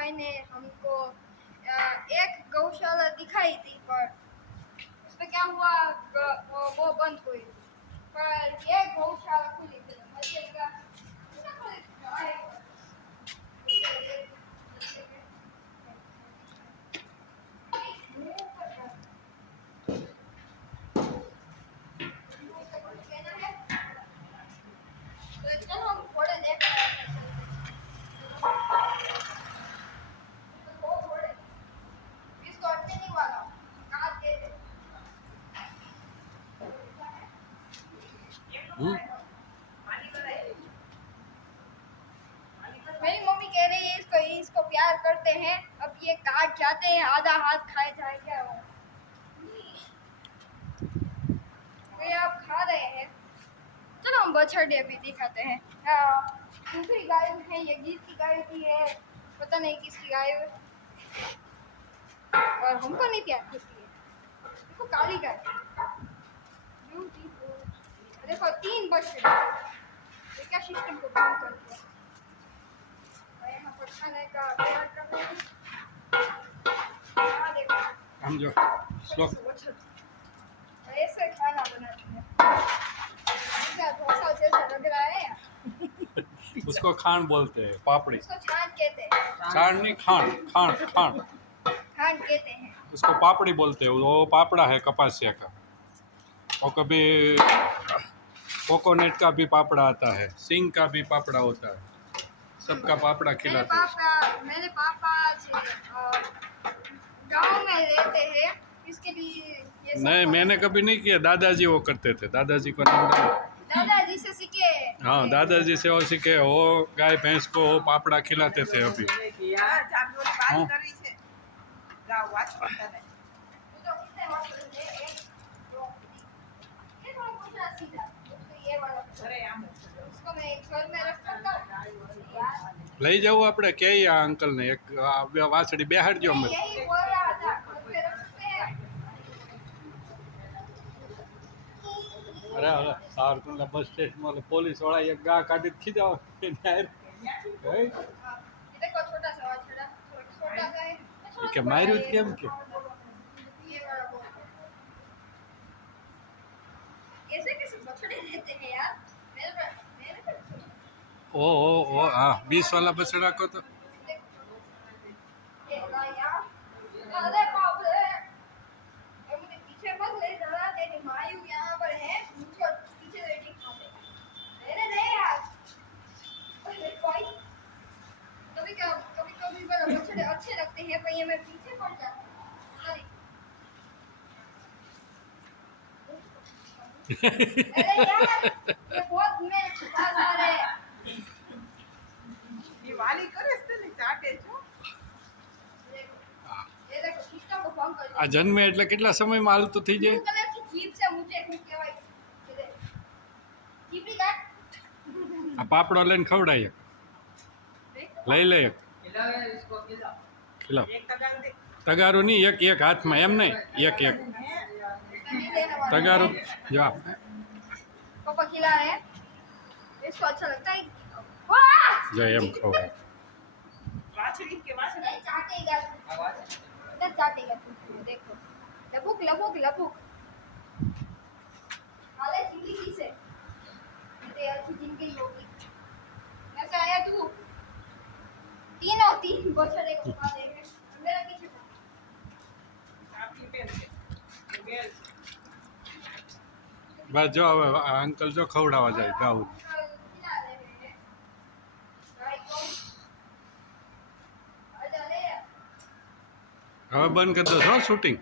भाई ने हमको एक गौशाला दिखाई थी, पर उसमें क्या हुआ, वो बंद हुई। पर ये गौशाला खुली थी, मुझे लगा चलो हम थोड़े देख इसको अटके नहीं वाला काट दे दे। मेरी मम्मी कह रही है इसको इसको प्यार करते हैं, अब ये काट जाते हैं, आधा हाथ खाए जाएगा वो। ये आप खा रहे हैं। चलो हम बछड़े भी दिखाते हैं। दूसरी गाय है, ये गीत की गाय की है, पता नहीं किसकी गाय है, और हमको नहीं प्यार करती है। देखो काली गाय, देखो 3 बछड़े। ये क्या सिस्टम को काम कर दिया। यहाँ पर खाने का प्यार कर रहे हैं। देखो हम जो श्लोक ऐसे खाना बनाते हैं, डोसा जैसा लग रहा है। उसको खांड बोलते हैं, पापड़ी। उसको छान कहते हैं। छांड नहीं, खांड खांड खांड खान कहते हैं। उसको पापड़ी बोलते हैं। वो पापड़ा है कपासिया का। और कभी कोकोनट का भी पापड़ा आता है, सिंग का भी पापड़ा होता है, सबका पापड़ा खिलाते हैं। मेरे पापा गांव में रहते हैं, इसके लिए ये सब नहीं, मैंने कभी नहीं किया, दादाजी वो करते थे। दादाजी को नाम दादाजी से सीखे। हाँ, दादाजी से वो सीखे। वो गाय भैंस को वो पापड़ा खिलाते थे। अभी हाँ। લઈ જવું આપણે કે આ અંકલને એક વાછડી બેહાડજો અમે. અરે હવે સાવરકુંડલા બસ સ્ટેશનમાં પોલીસ વાળા એક ગા કાઢી ખીજાવ કે માર્યું જ કેમ કે ओ हाँ 20 वाला बछड़ा को तो अच्छे लगते हैं, पर ये मैं पीछे पड़ जाता हूँ। अरे यार, ये बहुत मेरे पास आ रहे हैं। ये वाली करे इसने नहीं चाटे छो। ये देखो सिस्टम को फोन कर आ जन्मे એટલે કેટલા સમયમાં હાલતું થઈ જાય. બ્લુ કલર की जीप से मुझे શું કહેવાય છે જીપી કાટ આ પાપડો લઈને ખવડાય લઈ લે એક ખીલાવ તગારું નહીં એક એક હાથમાં એમ નહીં એક એક તગારું જો पापा खिला रहे हैं, इसको अच्छा लगता है। वाह જો એમ ખવડાય वाछड़ी के वाछड़ी चाटेगा, इधर चाटेगा तू, देखो लबुक लबुक लबुक हाले जिंदगी से ये अच्छी जिंदगी होगी। कैसे आया तू? तीनों 3 बछड़े को खा देंगे। मेरा पीछे आपकी पेन से બસ જો હવે આ અંકલ જો ખવડાવવા જાય ગાઉ. હવે બંધ કરી દો છો શૂટિંગ.